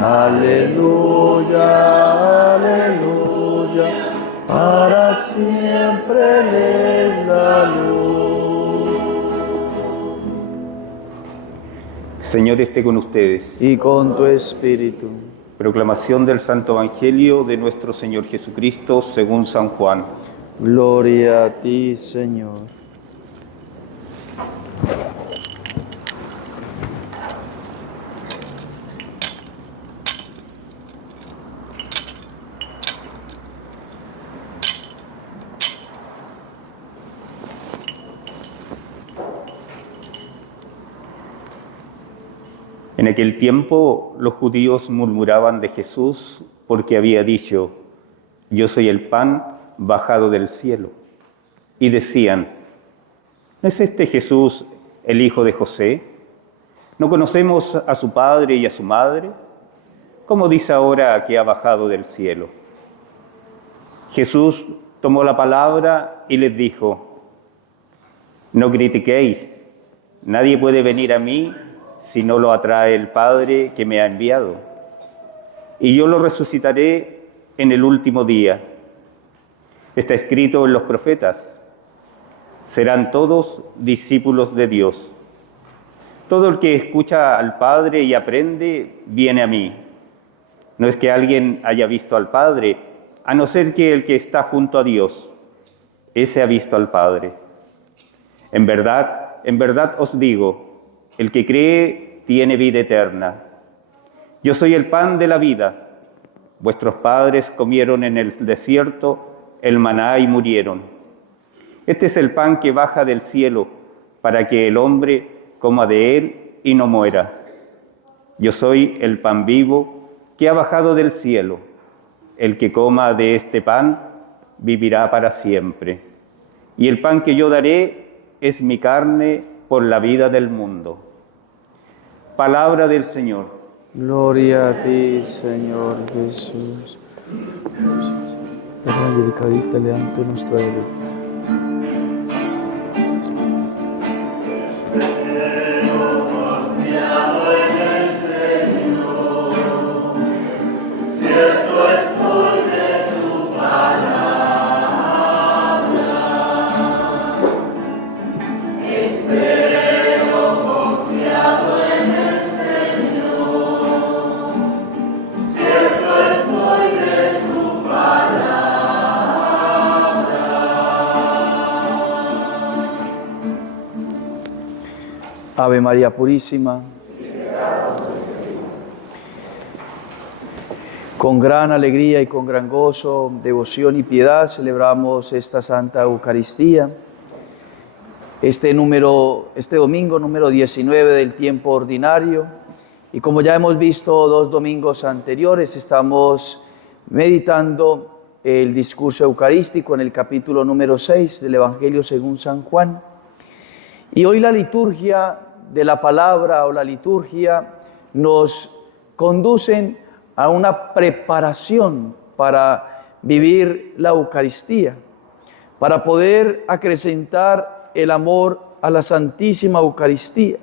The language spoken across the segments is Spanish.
Aleluya, aleluya, para siempre les da luz. Señor esté con ustedes. Y con tu espíritu. Proclamación del Santo Evangelio de nuestro Señor Jesucristo según San Juan. Gloria a ti, Señor. En aquel tiempo los judíos murmuraban de Jesús porque había dicho: yo soy el pan bajado del cielo. Y decían: ¿no es este Jesús el hijo de José? ¿No conocemos a su padre y a su madre? ¿Cómo dice ahora que ha bajado del cielo? Jesús tomó la palabra y les dijo: no critiquéis, nadie puede venir a mí si no lo atrae el Padre que me ha enviado. Y yo lo resucitaré en el último día. Está escrito en los profetas: serán todos discípulos de Dios. Todo el que escucha al Padre y aprende, viene a mí. No es que alguien haya visto al Padre, a no ser que el que está junto a Dios, ese ha visto al Padre. En verdad os digo, el que cree tiene vida eterna. Yo soy el pan de la vida. Vuestros padres comieron en el desierto el maná y murieron. Este es el pan que baja del cielo, para que el hombre coma de él y no muera. Yo soy el pan vivo que ha bajado del cielo. El que coma de este pan vivirá para siempre. Y el pan que yo daré es mi carne por la vida del mundo. Palabra del Señor. Gloria a ti, Señor Jesús. Dedicadita leante nuestra derecha. Ave María Purísima. Con gran alegría y con gran gozo, devoción y piedad celebramos esta Santa Eucaristía. Este domingo número 19 del tiempo ordinario. Y como ya hemos visto 2 domingos anteriores, estamos meditando el discurso eucarístico en el capítulo número 6 del Evangelio según San Juan. Y hoy la liturgia de la palabra o la liturgia nos conducen a una preparación para vivir la Eucaristía, para poder acrecentar el amor a la Santísima Eucaristía.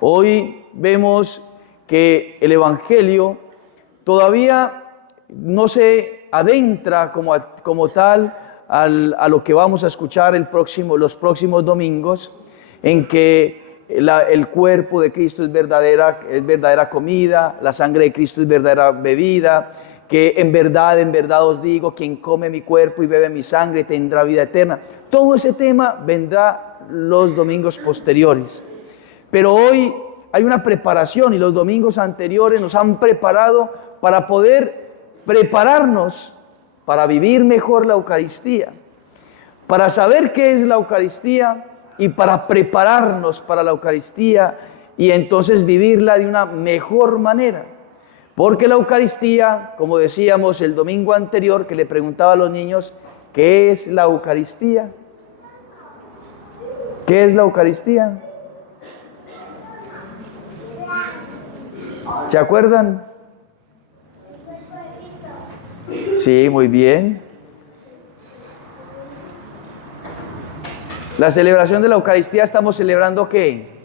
Hoy vemos que el Evangelio todavía no se adentra como tal a lo que vamos a escuchar los próximos domingos, en que el cuerpo de Cristo es verdadera comida, la sangre de Cristo es verdadera bebida, que en verdad os digo, quien come mi cuerpo y bebe mi sangre tendrá vida eterna. Todo ese tema vendrá los domingos posteriores. Pero hoy hay una preparación y los domingos anteriores nos han preparado para poder prepararnos para vivir mejor la Eucaristía, para saber qué es la Eucaristía y para prepararnos para la Eucaristía y entonces vivirla de una mejor manera. Porque la Eucaristía, como decíamos el domingo anterior que le preguntaba a los niños, ¿qué es la Eucaristía? ¿Qué es la Eucaristía? ¿Se acuerdan? Sí, muy bien. La celebración de la Eucaristía, ¿estamos celebrando qué?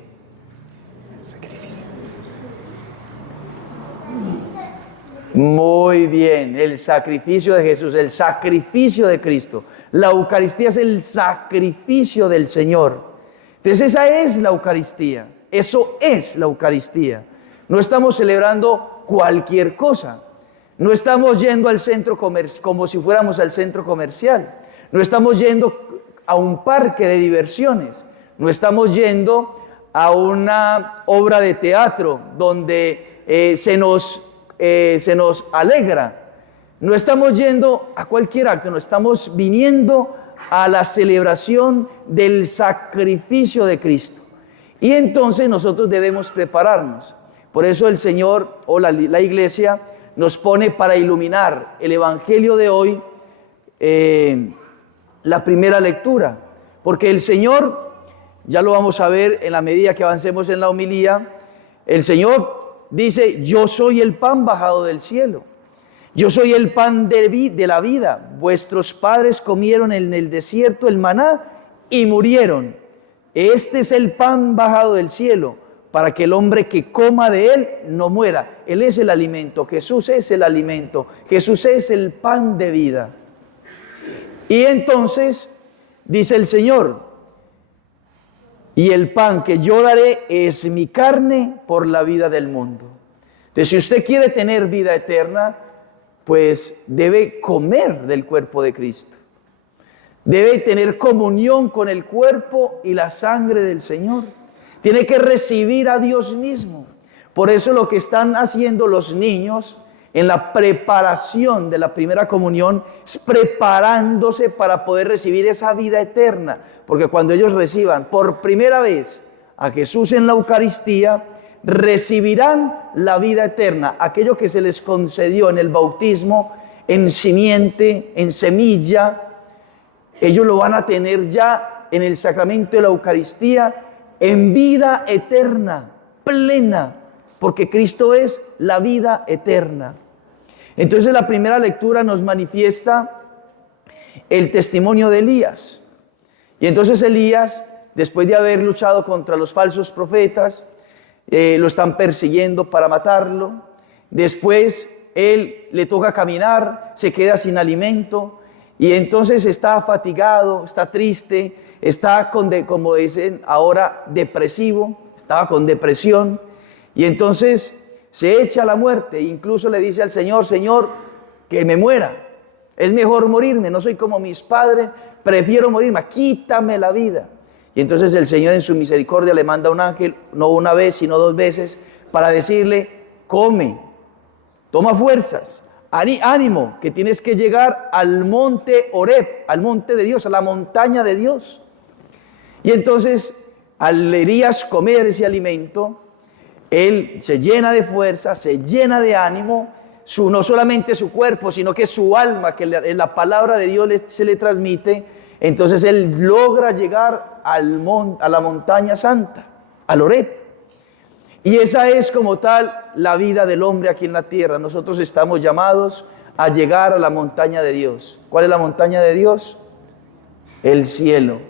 Muy bien, el sacrificio de Jesús, el sacrificio de Cristo. La Eucaristía es el sacrificio del Señor. Entonces esa es la Eucaristía, eso es la Eucaristía. No estamos celebrando cualquier cosa, no estamos yendo al centro comercial como si fuéramos al centro comercial, no estamos yendo a un parque de diversiones, no estamos yendo a una obra de teatro donde se nos alegra. No estamos yendo a cualquier acto, no estamos viniendo a la celebración del sacrificio de Cristo. Y entonces nosotros debemos prepararnos. Por eso el Señor o la Iglesia nos pone para iluminar el Evangelio de hoy, la primera lectura. Porque el Señor, ya lo vamos a ver en la medida que avancemos en la homilía, el Señor dice: yo soy el pan bajado del cielo. Yo soy el pan de la vida. Vuestros padres comieron en el desierto el maná y murieron. Este es el pan bajado del cielo, para que el hombre que coma de él no muera. Él es el alimento, Jesús es el alimento, Jesús es el pan de vida. Y entonces dice el Señor: y el pan que yo daré es mi carne por la vida del mundo. Entonces, si usted quiere tener vida eterna, pues debe comer del cuerpo de Cristo. Debe tener comunión con el cuerpo y la sangre del Señor. Tiene que recibir a Dios mismo. Por eso lo que están haciendo los niños en la preparación de la primera comunión es preparándose para poder recibir esa vida eterna. Porque cuando ellos reciban por primera vez a Jesús en la Eucaristía, recibirán la vida eterna, aquello que se les concedió en el bautismo, en simiente, en semilla. Ellos lo van a tener ya en el sacramento de la Eucaristía, en vida eterna, plena, porque Cristo es la vida eterna. Entonces la primera lectura nos manifiesta el testimonio de Elías. Y entonces Elías, después de haber luchado contra los falsos profetas, lo están persiguiendo para matarlo. Después él le toca caminar, se queda sin alimento y entonces está fatigado, está triste, está como dicen ahora, depresivo, estaba con depresión y entonces se echa a la muerte. Incluso le dice al Señor: Señor, que me muera, es mejor morirme, no soy como mis padres, prefiero morirme, quítame la vida. Y entonces el Señor en su misericordia le manda un ángel, no una vez, sino 2 veces, para decirle: come, toma fuerzas, ánimo, que tienes que llegar al monte Horeb, al monte de Dios, a la montaña de Dios. Y entonces, al Elías comer ese alimento, él se llena de fuerza, se llena de ánimo, no solamente su cuerpo, sino que su alma, que la palabra de Dios se le transmite. Entonces él logra llegar a la montaña santa, al Horeb. Y esa es como tal la vida del hombre aquí en la tierra. Nosotros estamos llamados a llegar a la montaña de Dios. ¿Cuál es la montaña de Dios? El cielo.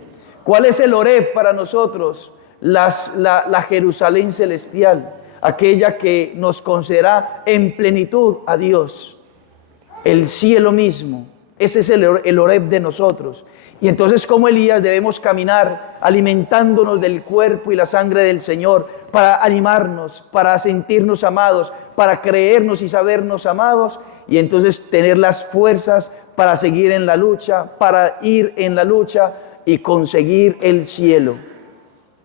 ¿Cuál es el Horeb para nosotros? La Jerusalén celestial, aquella que nos concederá en plenitud a Dios. El cielo mismo. Ese es el Horeb de nosotros. Y entonces, como Elías, debemos caminar alimentándonos del cuerpo y la sangre del Señor para animarnos, para sentirnos amados, para creernos y sabernos amados, y entonces tener las fuerzas para seguir en la lucha, para ir en la lucha y conseguir el cielo.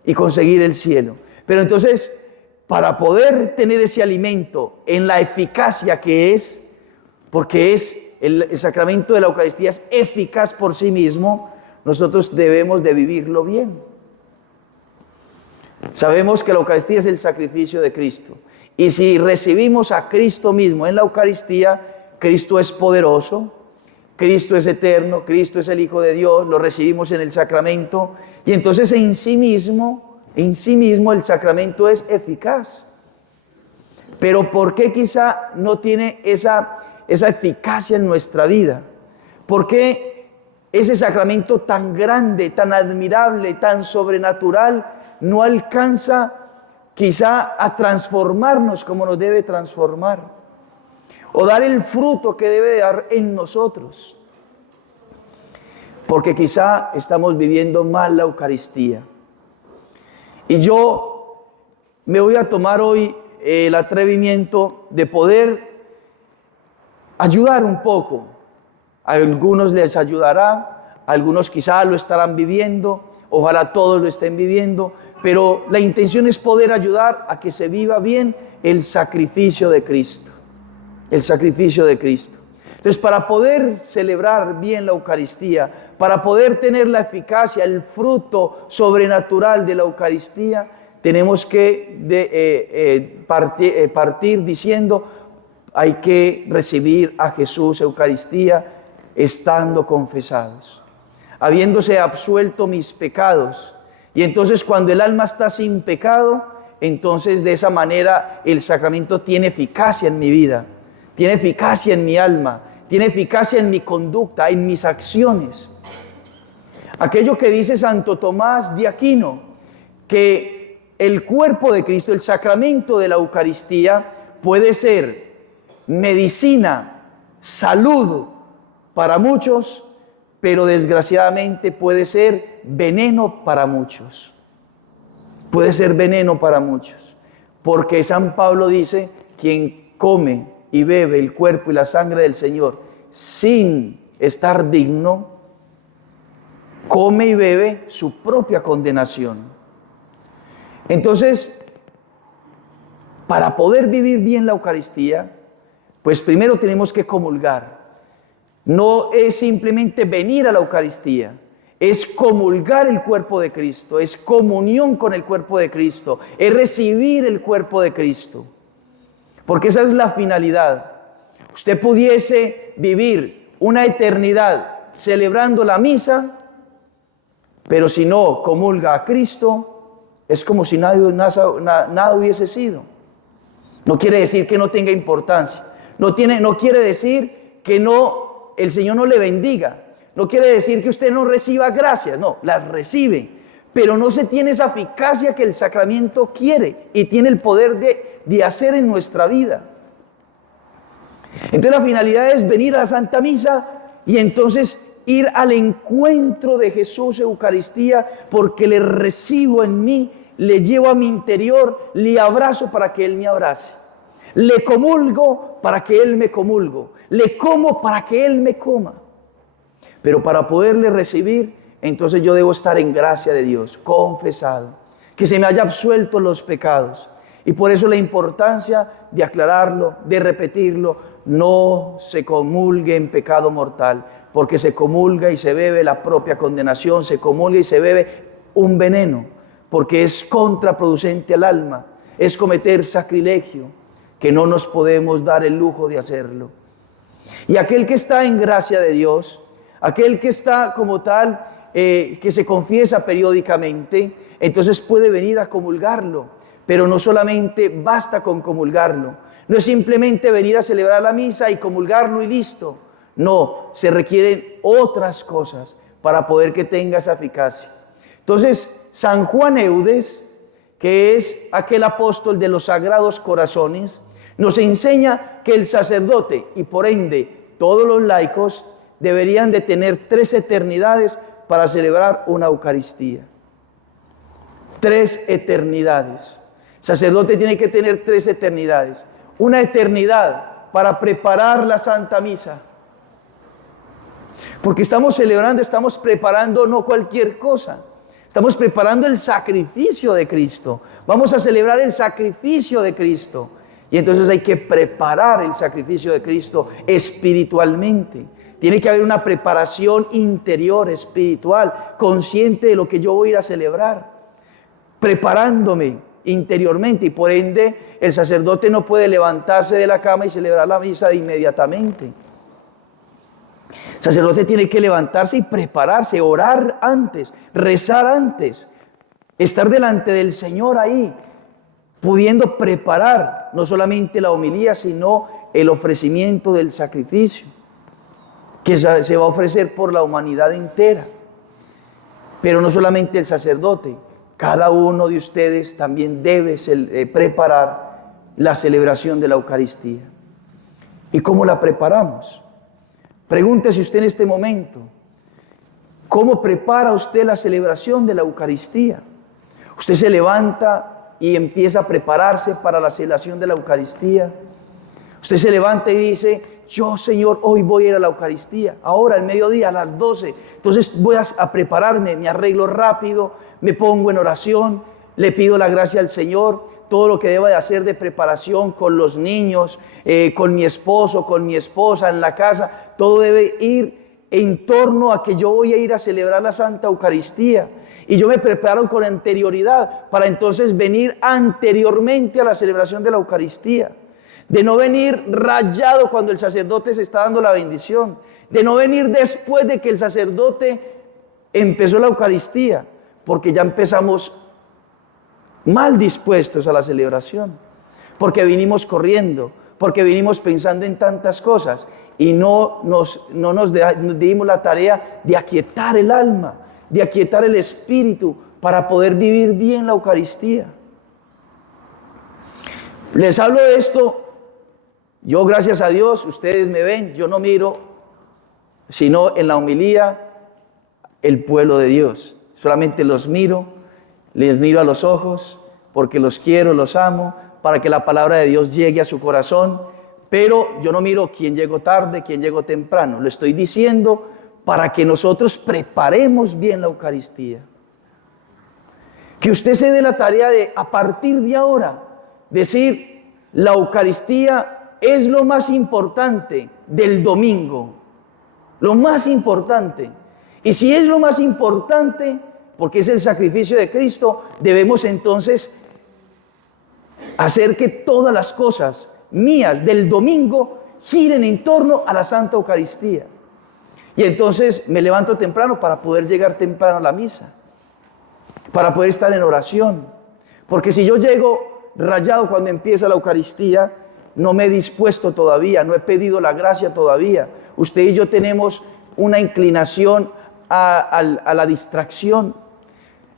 Y conseguir el cielo. Pero entonces, para poder tener ese alimento en la eficacia que es, porque el sacramento de la Eucaristía es eficaz por sí mismo, nosotros debemos de vivirlo bien. Sabemos que la Eucaristía es el sacrificio de Cristo. Y si recibimos a Cristo mismo en la Eucaristía, Cristo es poderoso, Cristo es eterno, Cristo es el Hijo de Dios, lo recibimos en el sacramento. Y entonces en sí mismo el sacramento es eficaz. Pero ¿por qué quizá no tiene esa eficacia en nuestra vida? ¿Por qué ese sacramento tan grande, tan admirable, tan sobrenatural no alcanza quizá a transformarnos como nos debe transformar? o dar el fruto que debe de dar en nosotros. Porque quizá estamos viviendo mal la Eucaristía. Y yo me voy a tomar hoy el atrevimiento de poder ayudar un poco. A algunos les ayudará, a algunos quizá lo estarán viviendo, ojalá todos lo estén viviendo, pero la intención es poder ayudar a que se viva bien el sacrificio de Cristo. El sacrificio de Cristo. Entonces, para poder celebrar bien la Eucaristía, para poder tener la eficacia, el fruto sobrenatural de la Eucaristía, tenemos que partir diciendo, hay que recibir a Jesús Eucaristía estando confesados, habiéndose absuelto mis pecados. Y entonces cuando el alma está sin pecado, entonces de esa manera el sacramento tiene eficacia en mi vida, tiene eficacia en mi alma, tiene eficacia en mi conducta, en mis acciones. Aquello que dice Santo Tomás de Aquino, que el cuerpo de Cristo, el sacramento de la Eucaristía, puede ser medicina, salud para muchos, pero desgraciadamente puede ser veneno para muchos. Puede ser veneno para muchos. Porque San Pablo dice, quien come y bebe el cuerpo y la sangre del Señor sin estar digno, come y bebe su propia condenación. Entonces, para poder vivir bien la Eucaristía, pues primero tenemos que comulgar. No es simplemente venir a la Eucaristía, es comulgar el cuerpo de Cristo, es comunión con el cuerpo de Cristo, es recibir el cuerpo de Cristo. Porque esa es la finalidad. Usted pudiese vivir una eternidad celebrando la misa, pero si no comulga a Cristo, es como si nada hubiese sido. No quiere decir que no tenga importancia. No quiere decir que el Señor no le bendiga. No quiere decir que usted no reciba gracias. No, las recibe. Pero no se tiene esa eficacia que el sacramento quiere y tiene el poder de hacer en nuestra vida. Entonces la finalidad es venir a la Santa Misa y entonces ir al encuentro de Jesús Eucaristía, porque le recibo en mí, le llevo a mi interior, le abrazo para que Él me abrace. Le comulgo para que Él me comulgo. Le como para que Él me coma. Pero para poderle recibir, entonces yo debo estar en gracia de Dios, confesado, que se me haya absuelto los pecados. Y por eso la importancia de aclararlo, de repetirlo, no se comulgue en pecado mortal, porque se comulga y se bebe la propia condenación, se comulga y se bebe un veneno, porque es contraproducente al alma, es cometer sacrilegio, que no nos podemos dar el lujo de hacerlo. Y aquel que está en gracia de Dios, aquel que está como tal, que se confiesa periódicamente, entonces puede venir a comulgarlo, pero no solamente basta con comulgarlo, no es simplemente venir a celebrar la misa y comulgarlo y listo, no, se requieren otras cosas para poder que tenga esa eficacia. Entonces, San Juan Eudes, que es aquel apóstol de los Sagrados Corazones, nos enseña que el sacerdote y por ende todos los laicos deberían de tener 3 eternidades para celebrar una Eucaristía. 3 eternidades. El sacerdote tiene que tener 3 eternidades. Una eternidad para preparar la Santa Misa. Porque estamos celebrando, estamos preparando no cualquier cosa. Estamos preparando el sacrificio de Cristo. Vamos a celebrar el sacrificio de Cristo. Y entonces hay que preparar el sacrificio de Cristo espiritualmente. Tiene que haber una preparación interior, espiritual, consciente de lo que yo voy a ir a celebrar. Preparándome interiormente y por ende el sacerdote no puede levantarse de la cama y celebrar la misa de inmediatamente. El sacerdote tiene que levantarse y prepararse, orar antes, rezar antes, estar delante del Señor ahí, pudiendo preparar no solamente la homilía, sino el ofrecimiento del sacrificio, que se va a ofrecer por la humanidad entera. Pero no solamente el sacerdote, cada uno de ustedes también debe preparar la celebración de la Eucaristía. ¿Y cómo la preparamos? Pregúntese usted en este momento, ¿cómo prepara usted la celebración de la Eucaristía? Usted se levanta y empieza a prepararse para la celebración de la Eucaristía. Usted se levanta y dice, yo, Señor, hoy voy a ir a la Eucaristía, ahora, al mediodía, a las 12. Entonces voy a prepararme, me arreglo rápido, me pongo en oración, le pido la gracia al Señor, todo lo que deba de hacer de preparación con los niños, con mi esposo, con mi esposa, en la casa, todo debe ir en torno a que yo voy a ir a celebrar la Santa Eucaristía. Y yo me preparo con anterioridad para entonces venir anteriormente a la celebración de la Eucaristía. De no venir rayado cuando el sacerdote se está dando la bendición. De no venir después de que el sacerdote empezó la Eucaristía, porque ya empezamos mal dispuestos a la celebración. Porque vinimos corriendo, porque vinimos pensando en tantas cosas y no nos dimos la tarea de aquietar el alma, de aquietar el espíritu para poder vivir bien la Eucaristía. Les hablo de esto, yo gracias a Dios, ustedes me ven, yo no miro, sino en la homilía, el pueblo de Dios. Solamente los miro, les miro a los ojos, porque los quiero, los amo, para que la palabra de Dios llegue a su corazón, pero yo no miro quién llegó tarde, quién llegó temprano, lo estoy diciendo para que nosotros preparemos bien la Eucaristía. Que usted se dé la tarea de, a partir de ahora, decir, la Eucaristía es lo más importante del domingo, lo más importante. Y si es lo más importante, porque es el sacrificio de Cristo, debemos entonces hacer que todas las cosas mías del domingo giren en torno a la Santa Eucaristía. Y entonces me levanto temprano para poder llegar temprano a la misa, para poder estar en oración. Porque si yo llego rayado cuando empieza la Eucaristía, no me he dispuesto todavía, no he pedido la gracia todavía. Usted y yo tenemos una inclinación a la distracción.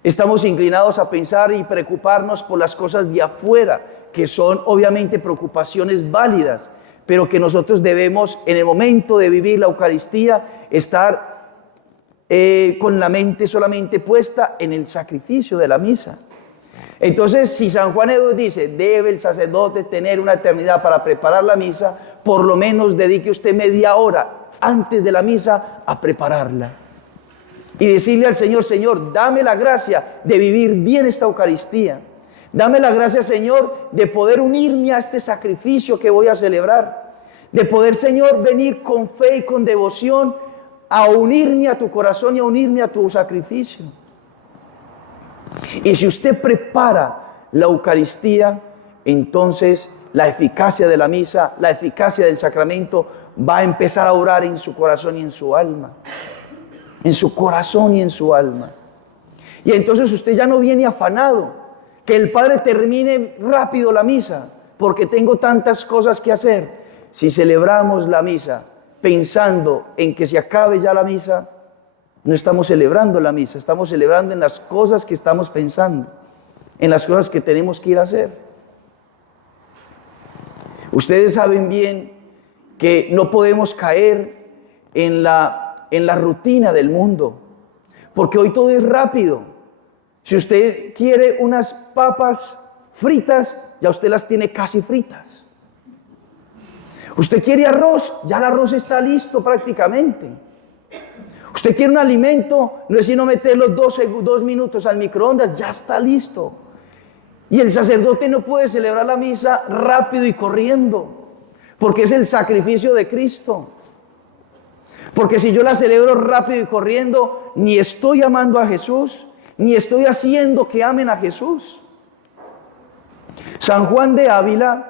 Estamos inclinados a pensar y preocuparnos por las cosas de afuera, que son obviamente preocupaciones válidas, pero que nosotros debemos, en el momento de vivir la Eucaristía, estar con la mente solamente puesta en el sacrificio de la misa. Entonces, si San Juan Eudes dice, debe el sacerdote tener una eternidad para preparar la misa, por lo menos dedique usted media hora antes de la misa a prepararla. Y decirle al Señor, Señor, dame la gracia de vivir bien esta Eucaristía. Dame la gracia, Señor, de poder unirme a este sacrificio que voy a celebrar. De poder, Señor, venir con fe y con devoción a unirme a tu corazón y a unirme a tu sacrificio. Y si usted prepara la Eucaristía, entonces la eficacia de la misa, la eficacia del sacramento va a empezar a orar en su corazón y en su alma. En su corazón y en su alma. Y entonces usted ya no viene afanado, que el Padre termine rápido la misa, porque tengo tantas cosas que hacer. Si celebramos la misa pensando en que se acabe ya la misa, no estamos celebrando la misa, estamos celebrando en las cosas que estamos pensando, en las cosas que tenemos que ir a hacer. Ustedes saben bien que no podemos caer en la rutina del mundo, porque hoy todo es rápido. Si usted quiere unas papas fritas, ya usted las tiene casi fritas. Usted quiere arroz, ya el arroz está listo prácticamente. Usted quiere un alimento, no es sino meterlo 2 minutos al microondas, ya está listo. Y el sacerdote no puede celebrar la misa rápido y corriendo, porque es el sacrificio de Cristo. Porque si yo la celebro rápido y corriendo, ni estoy amando a Jesús, ni estoy haciendo que amen a Jesús. San Juan de Ávila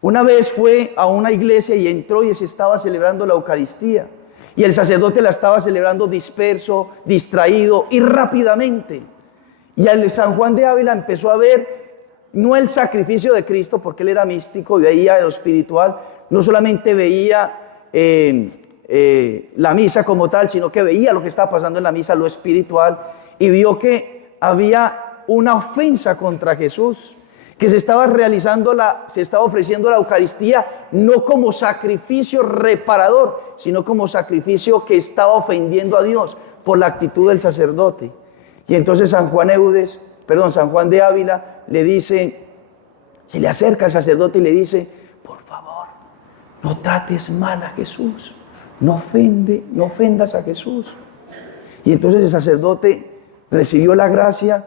una vez fue a una iglesia y entró y se estaba celebrando la Eucaristía. Y el sacerdote la estaba celebrando disperso, distraído y rápidamente. Y el San Juan de Ávila empezó a ver no el sacrificio de Cristo, porque él era místico y veía lo espiritual, no solamente veía la misa como tal, sino que veía lo que estaba pasando en la misa, lo espiritual, y vio que había una ofensa contra Jesús, que se estaba ofreciendo la Eucaristía no como sacrificio reparador, sino como sacrificio que estaba ofendiendo a Dios por la actitud del sacerdote. Y entonces San Juan de Ávila le dice, se le acerca al sacerdote y le dice, por favor, no trates mal a Jesús, no ofendas a Jesús. Y entonces el sacerdote recibió la gracia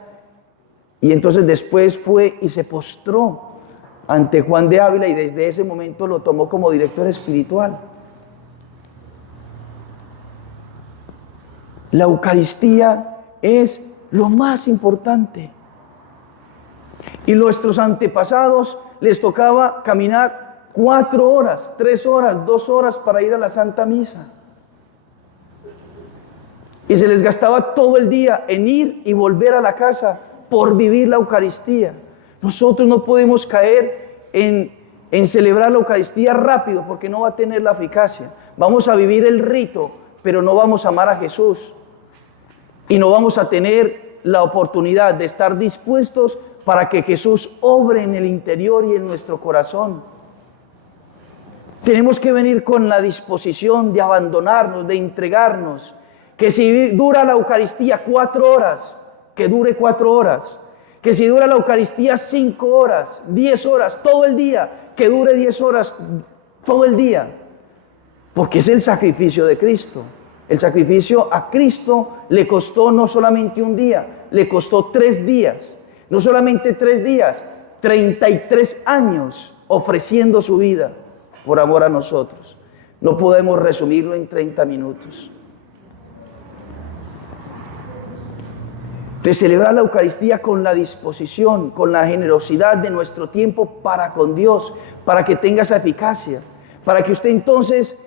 y entonces después fue y se postró ante Juan de Ávila y desde ese momento lo tomó como director espiritual. La Eucaristía es lo más importante. Y nuestros antepasados les tocaba caminar 4 horas, 3 horas, 2 horas para ir a la Santa Misa. Y se les gastaba todo el día en ir y volver a la casa por vivir la Eucaristía. Nosotros no podemos caer en celebrar la Eucaristía rápido porque no va a tener la eficacia. Vamos a vivir el rito, pero no vamos a amar a Jesús. Y no vamos a tener la oportunidad de estar dispuestos para que Jesús obre en el interior y en nuestro corazón. Tenemos que venir con la disposición de abandonarnos, de entregarnos. Que si dura la Eucaristía 4 horas, que dure 4 horas. Que si dura la Eucaristía 5 horas, 10 horas, todo el día, que dure 10 horas todo el día. Porque es el sacrificio de Cristo. El sacrificio a Cristo le costó no solamente un día, le costó 3 días. No solamente 3 días, 33 años ofreciendo su vida por amor a nosotros. No podemos resumirlo en 30 minutos. De celebrar la Eucaristía con la disposición, con la generosidad de nuestro tiempo para con Dios, para que tenga esa eficacia, para que usted entonces,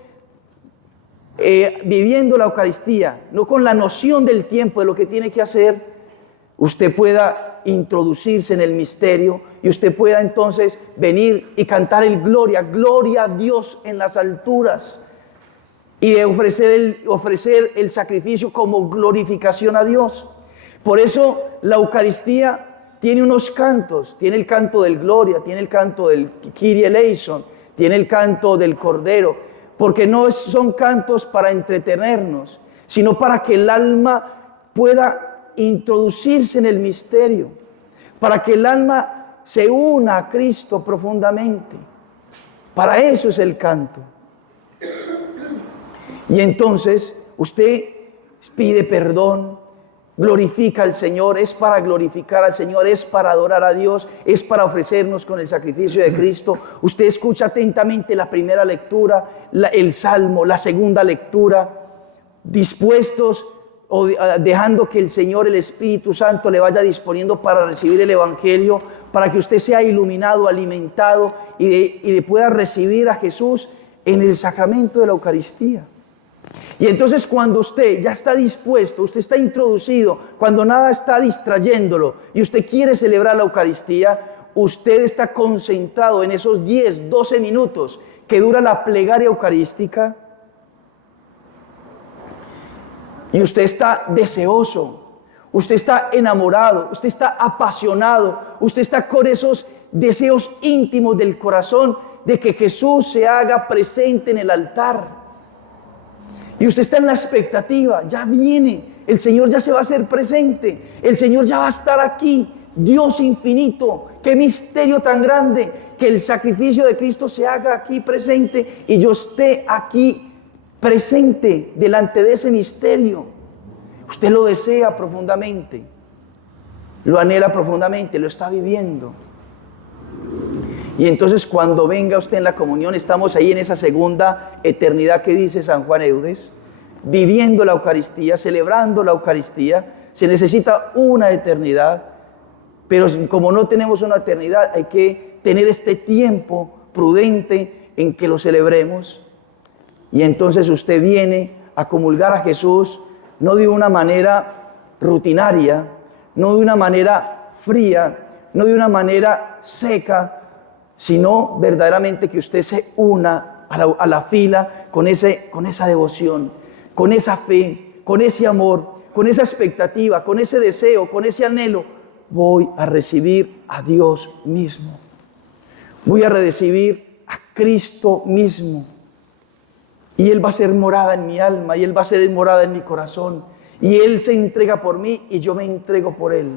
viviendo la Eucaristía, no con la noción del tiempo de lo que tiene que hacer, usted pueda introducirse en el misterio y usted pueda entonces venir y cantar el gloria, gloria a Dios en las alturas, y de ofrecer el sacrificio como glorificación a Dios. Por eso la Eucaristía tiene unos cantos, tiene el canto del Gloria, tiene el canto del Kyrie eleison, tiene el canto del Cordero, porque no son cantos para entretenernos, sino para que el alma pueda introducirse en el misterio, para que el alma se una a Cristo profundamente. Para eso es el canto. Y entonces usted pide perdón, glorifica al Señor, es para glorificar al Señor, es para adorar a Dios, es para ofrecernos con el sacrificio de Cristo. Usted escucha atentamente la primera lectura, el Salmo, la segunda lectura, dispuestos o dejando que el Señor, el Espíritu Santo, le vaya disponiendo para recibir el Evangelio, para que usted sea iluminado, alimentado y le pueda recibir a Jesús en el sacramento de la Eucaristía. Y entonces cuando usted ya está dispuesto, usted está introducido, cuando nada está distrayéndolo y usted quiere celebrar la Eucaristía, usted está concentrado en esos 10, 12 minutos que dura la plegaria eucarística y usted está deseoso, usted está enamorado, usted está apasionado, usted está con esos deseos íntimos del corazón de que Jesús se haga presente en el altar. Y usted está en la expectativa, ya viene, el Señor ya se va a hacer presente, el Señor ya va a estar aquí, Dios infinito, qué misterio tan grande, que el sacrificio de Cristo se haga aquí presente y yo esté aquí presente delante de ese misterio. Usted lo desea profundamente, lo anhela profundamente, lo está viviendo. Y entonces cuando venga usted en la comunión, estamos ahí en esa segunda eternidad que dice San Juan Eudes, viviendo la Eucaristía, celebrando la Eucaristía. Se necesita una eternidad, pero como no tenemos una eternidad, hay que tener este tiempo prudente en que lo celebremos. Y entonces usted viene a comulgar a Jesús, no de una manera rutinaria, no de una manera fría, no de una manera seca, sino verdaderamente que usted se una a la fila con esa devoción, con esa fe, con ese amor, con esa expectativa, con ese deseo, con ese anhelo. Voy a recibir a Dios mismo. Voy a recibir a Cristo mismo. Y Él va a ser morada en mi alma, y Él va a ser morada en mi corazón. Y Él se entrega por mí y yo me entrego por Él.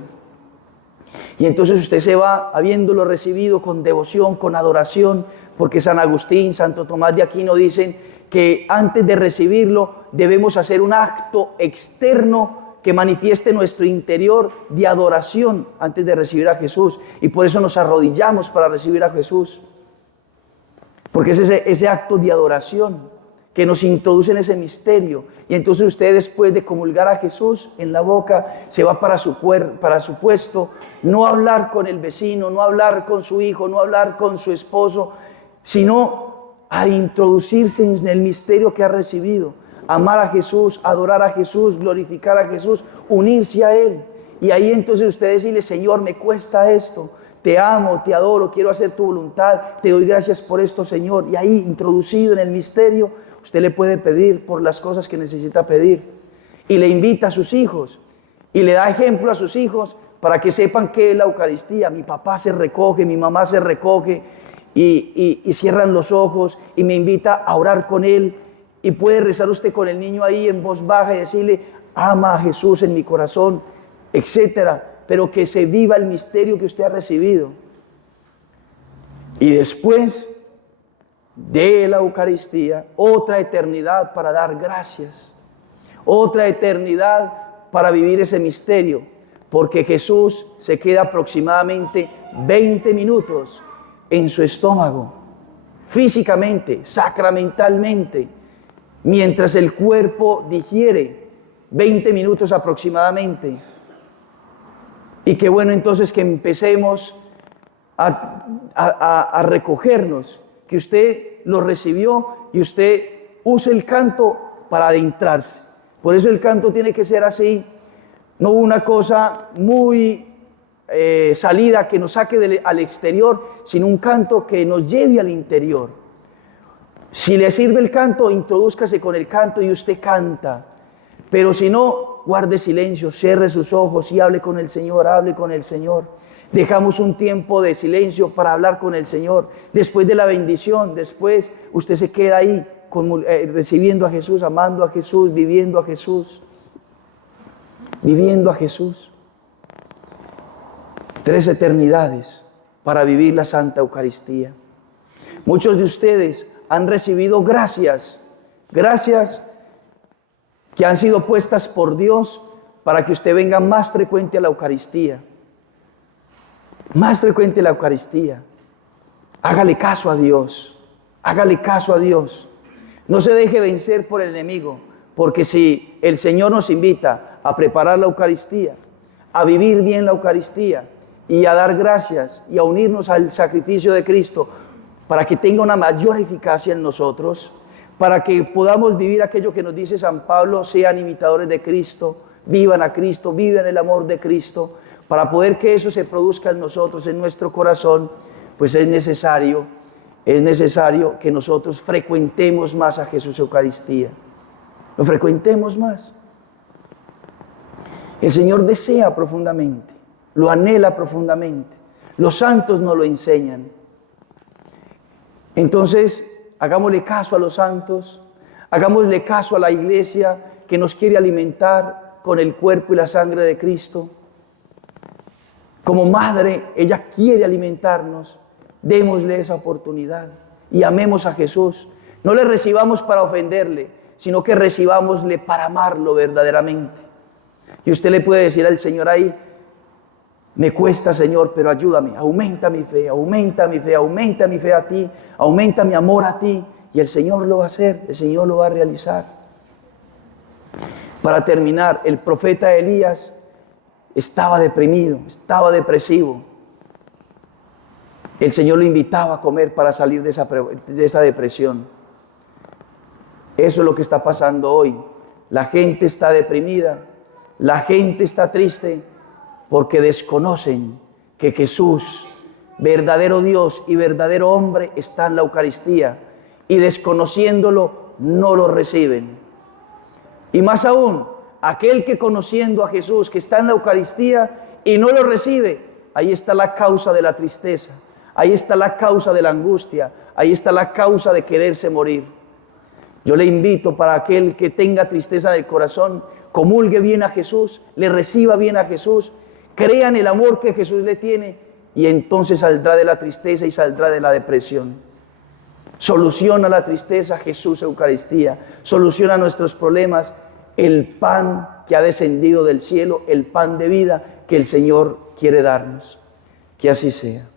Y entonces usted se va habiéndolo recibido con devoción, con adoración, porque San Agustín, Santo Tomás de Aquino dicen que antes de recibirlo debemos hacer un acto externo que manifieste nuestro interior de adoración antes de recibir a Jesús. Y por eso nos arrodillamos para recibir a Jesús. Porque es ese acto de adoración que nos introduce en ese misterio. Y entonces usted, después de comulgar a Jesús en la boca, se va para su puesto, no a hablar con el vecino, no a hablar con su hijo, no a hablar con su esposo, sino a introducirse en el misterio que ha recibido, amar a Jesús, adorar a Jesús, glorificar a Jesús, unirse a Él. Y ahí entonces usted decirle: Señor, me cuesta esto, te amo, te adoro, quiero hacer tu voluntad, te doy gracias por esto, Señor. Y ahí, introducido en el misterio, usted le puede pedir por las cosas que necesita pedir. Y le invita a sus hijos, y le da ejemplo a sus hijos para que sepan qué es la Eucaristía. Mi papá se recoge, mi mamá se recoge, y cierran los ojos, y me invita a orar con él. Y puede rezar usted con el niño ahí en voz baja y decirle: ama a Jesús en mi corazón, etcétera. Pero que se viva el misterio que usted ha recibido. Y después de la Eucaristía, otra eternidad para dar gracias, otra eternidad para vivir ese misterio, porque Jesús se queda aproximadamente 20 minutos en su estómago, físicamente, sacramentalmente, mientras el cuerpo digiere, 20 minutos aproximadamente. Y qué bueno entonces que empecemos a recogernos, que usted lo recibió y usted use el canto para adentrarse. Por eso el canto tiene que ser así, no una cosa muy salida que nos saque al exterior, sino un canto que nos lleve al interior. Si le sirve el canto, introdúzcase con el canto y usted canta. Pero si no, guarde silencio, cierre sus ojos y hable con el Señor, hable con el Señor. Dejamos un tiempo de silencio para hablar con el Señor. Después de la bendición, después usted se queda ahí recibiendo a Jesús, amando a Jesús, viviendo a Jesús. Viviendo a Jesús. 3 eternidades para vivir la Santa Eucaristía. Muchos de ustedes han recibido gracias que han sido puestas por Dios para que usted venga más frecuente a la Eucaristía. Más frecuente a la Eucaristía. Hágale caso a Dios. Hágale caso a Dios. No se deje vencer por el enemigo, porque si el Señor nos invita a preparar la Eucaristía, a vivir bien la Eucaristía y a dar gracias y a unirnos al sacrificio de Cristo para que tenga una mayor eficacia en nosotros, para que podamos vivir aquello que nos dice San Pablo: sean imitadores de Cristo, vivan a Cristo, vivan el amor de Cristo. Para poder que eso se produzca en nosotros, en nuestro corazón, pues es necesario que nosotros frecuentemos más a Jesús Eucaristía. Lo frecuentemos más. El Señor desea profundamente, lo anhela profundamente. Los santos nos lo enseñan. Entonces, hagámosle caso a los santos, hagámosle caso a la Iglesia que nos quiere alimentar con el cuerpo y la sangre de Cristo. Como madre, ella quiere alimentarnos. Démosle esa oportunidad y amemos a Jesús. No le recibamos para ofenderle, sino que recibámosle para amarlo verdaderamente. Y usted le puede decir al Señor ahí: me cuesta, Señor, pero ayúdame, aumenta mi fe, aumenta mi fe, aumenta mi fe a ti, aumenta mi amor a ti. Y el Señor lo va a hacer, el Señor lo va a realizar. Para terminar, el profeta Elías estaba deprimido, estaba depresivo. El Señor lo invitaba a comer para salir de esa depresión. Eso es lo que está pasando hoy. La gente está deprimida, la gente está triste, porque desconocen que Jesús, verdadero Dios y verdadero hombre, está en la Eucaristía, y desconociéndolo no lo reciben. Y más aún, aquel que conociendo a Jesús, que está en la Eucaristía y no lo recibe, ahí está la causa de la tristeza, ahí está la causa de la angustia, ahí está la causa de quererse morir. Yo le invito para aquel que tenga tristeza en el corazón, comulgue bien a Jesús, le reciba bien a Jesús, crea en el amor que Jesús le tiene y entonces saldrá de la tristeza y saldrá de la depresión. Soluciona la tristeza Jesús Eucaristía, soluciona nuestros problemas, el pan que ha descendido del cielo, el pan de vida que el Señor quiere darnos. Que así sea.